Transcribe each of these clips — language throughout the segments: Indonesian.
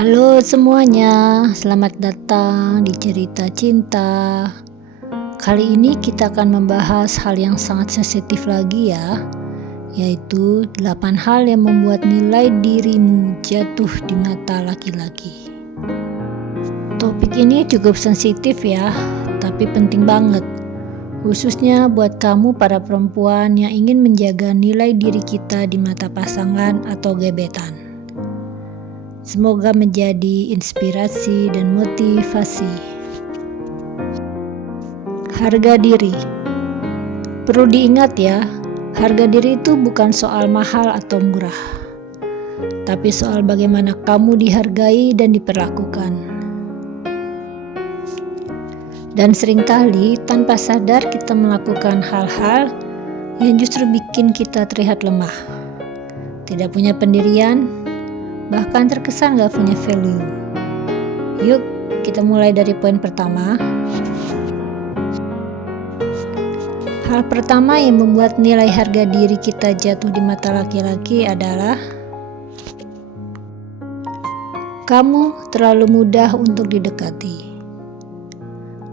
Halo semuanya, selamat datang di Cerita Cinta. Kali ini kita akan membahas hal yang sangat sensitif lagi ya, yaitu 8 hal yang membuat nilai dirimu jatuh di mata laki-laki. Topik ini cukup sensitif ya, tapi penting banget, khususnya buat kamu para perempuan yang ingin menjaga nilai diri kita di mata pasangan atau gebetan. Semoga menjadi inspirasi dan motivasi. Harga diri. Perlu diingat ya, harga diri itu bukan soal mahal atau murah, tapi soal bagaimana kamu dihargai dan diperlakukan. Dan seringkali tanpa sadar kita melakukan hal-hal yang justru bikin kita terlihat lemah, tidak punya pendirian, bahkan terkesan gak punya value. Yuk kita mulai dari poin pertama. Hal pertama yang membuat nilai harga diri kita jatuh di mata laki-laki adalah kamu terlalu mudah untuk didekati.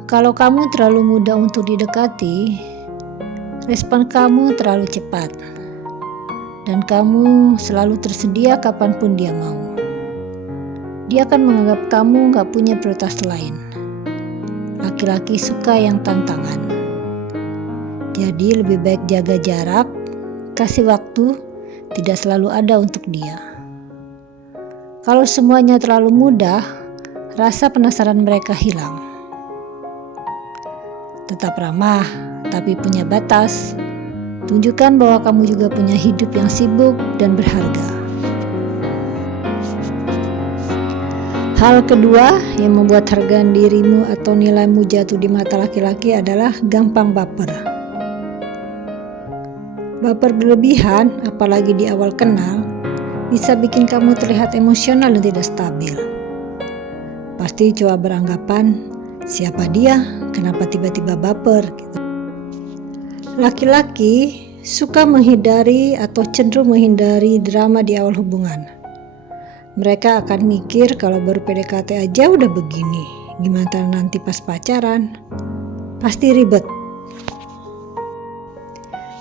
Kalau kamu terlalu mudah untuk didekati, respon kamu terlalu cepat dan kamu selalu tersedia kapanpun dia mau. Dia akan menganggap kamu gak punya prioritas lain. Laki-laki suka yang tantangan. Jadi lebih baik jaga jarak, kasih waktu, tidak selalu ada untuk dia. Kalau semuanya terlalu mudah, rasa penasaran mereka hilang. Tetap ramah, tapi punya batas. Tunjukkan bahwa kamu juga punya hidup yang sibuk dan berharga. Hal kedua yang membuat harga dirimu atau nilaimu jatuh di mata laki-laki adalah gampang baper. Baper berlebihan, apalagi di awal kenal, bisa bikin kamu terlihat emosional dan tidak stabil. Pasti coba beranggapan, siapa dia? Kenapa tiba-tiba baper? Gitu. Laki-laki suka menghindari atau cenderung menghindari drama di awal hubungan. Mereka akan mikir kalau baru PDKT aja udah begini, gimana nanti pas pacaran? Pasti ribet.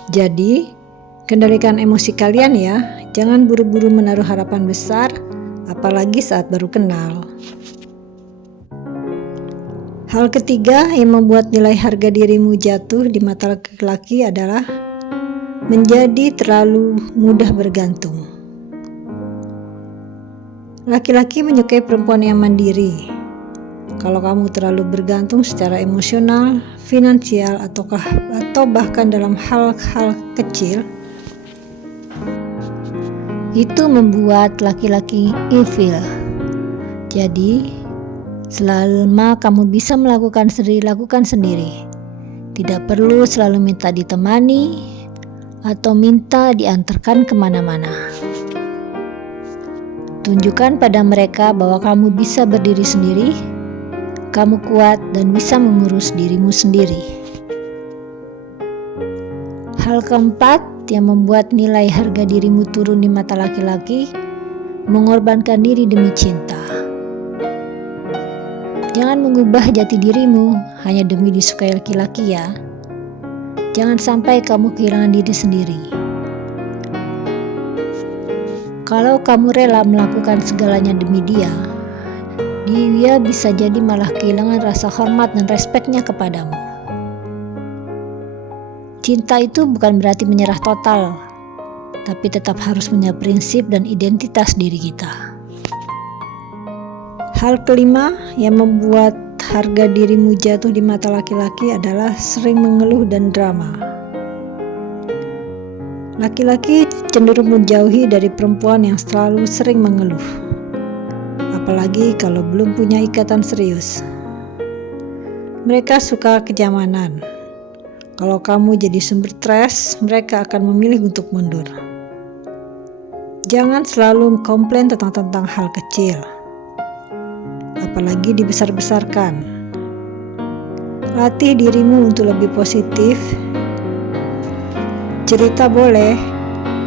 Jadi, kendalikan emosi kalian ya, jangan buru-buru menaruh harapan besar, apalagi saat baru kenal. Hal ketiga yang membuat nilai harga dirimu jatuh di mata laki-laki adalah menjadi terlalu mudah bergantung. Laki-laki menyukai perempuan yang mandiri. Kalau kamu terlalu bergantung secara emosional, finansial, atau bahkan dalam hal-hal kecil, itu membuat laki-laki ilfil. Jadi, selama kamu bisa melakukan sendiri, lakukan sendiri. Tidak perlu selalu minta ditemani atau minta diantarkan kemana-mana. Tunjukkan pada mereka bahwa kamu bisa berdiri sendiri, kamu kuat dan bisa mengurus dirimu sendiri. Hal keempat yang membuat nilai harga dirimu turun di mata laki-laki, mengorbankan diri demi cinta. Jangan mengubah jati dirimu hanya demi disukai laki-laki ya. Jangan sampai kamu kehilangan diri sendiri. Kalau kamu rela melakukan segalanya demi dia bisa jadi malah kehilangan rasa hormat dan respeknya kepadamu. Cinta itu bukan berarti menyerah total, tapi tetap harus punya prinsip dan identitas diri kita. Hal kelima yang membuat harga dirimu jatuh di mata laki-laki adalah sering mengeluh dan drama. Laki-laki cenderung menjauhi dari perempuan yang selalu sering mengeluh, apalagi kalau belum punya ikatan serius. Mereka suka kenyamanan. Kalau kamu jadi sumber stres, mereka akan memilih untuk mundur. Jangan selalu komplain tentang hal kecil, apalagi dibesar-besarkan. Latih dirimu untuk lebih positif. Cerita boleh,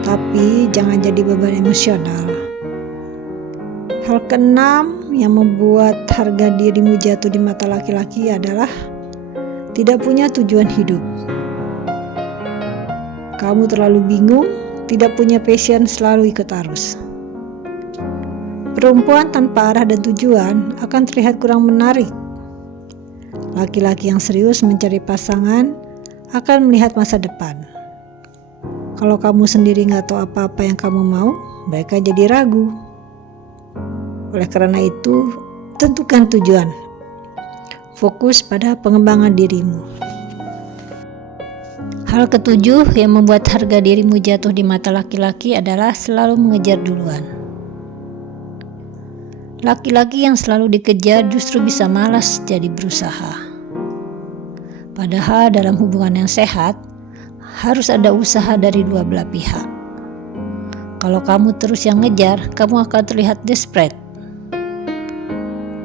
tapi jangan jadi beban emosional. Hal keenam yang membuat harga dirimu jatuh di mata laki-laki adalah tidak punya tujuan hidup. Kamu terlalu bingung, tidak punya passion, selalu ikut arus. Perempuan tanpa arah dan tujuan akan terlihat kurang menarik. Laki-laki yang serius mencari pasangan akan melihat masa depan. Kalau kamu sendiri nggak tahu apa-apa yang kamu mau, mereka jadi ragu. Oleh karena itu, tentukan tujuan. Fokus pada pengembangan dirimu. Hal ketujuh yang membuat harga dirimu jatuh di mata laki-laki adalah selalu mengejar duluan. Laki-laki yang selalu dikejar justru bisa malas jadi berusaha. Padahal dalam hubungan yang sehat, harus ada usaha dari dua belah pihak. Kalau kamu terus yang ngejar, kamu akan terlihat desperate.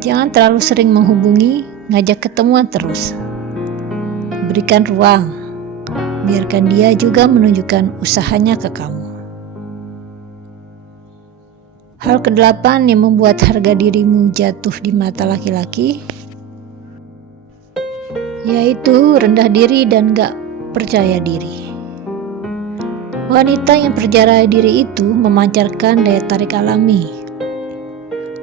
Jangan terlalu sering menghubungi, ngajak ketemuan terus. Berikan ruang, biarkan dia juga menunjukkan usahanya ke kamu. Hal kedelapan yang membuat harga dirimu jatuh di mata laki-laki yaitu rendah diri dan gak percaya diri. Wanita yang percaya diri itu memancarkan daya tarik alami.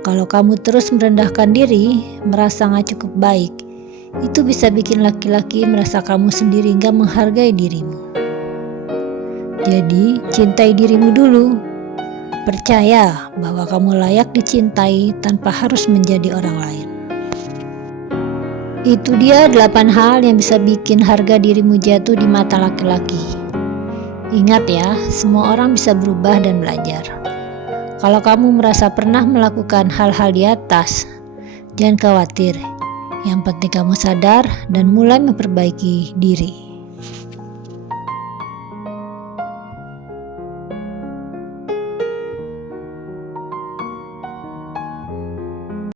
Kalau kamu terus merendahkan diri, merasa gak cukup baik, itu bisa bikin laki-laki merasa kamu sendiri gak menghargai dirimu. Jadi, cintai dirimu dulu. Percaya bahwa kamu layak dicintai tanpa harus menjadi orang lain. Itu dia 8 hal yang bisa bikin harga dirimu jatuh di mata laki-laki. Ingat ya, semua orang bisa berubah dan belajar. Kalau kamu merasa pernah melakukan hal-hal di atas, jangan khawatir. Yang penting kamu sadar dan mulai memperbaiki diri.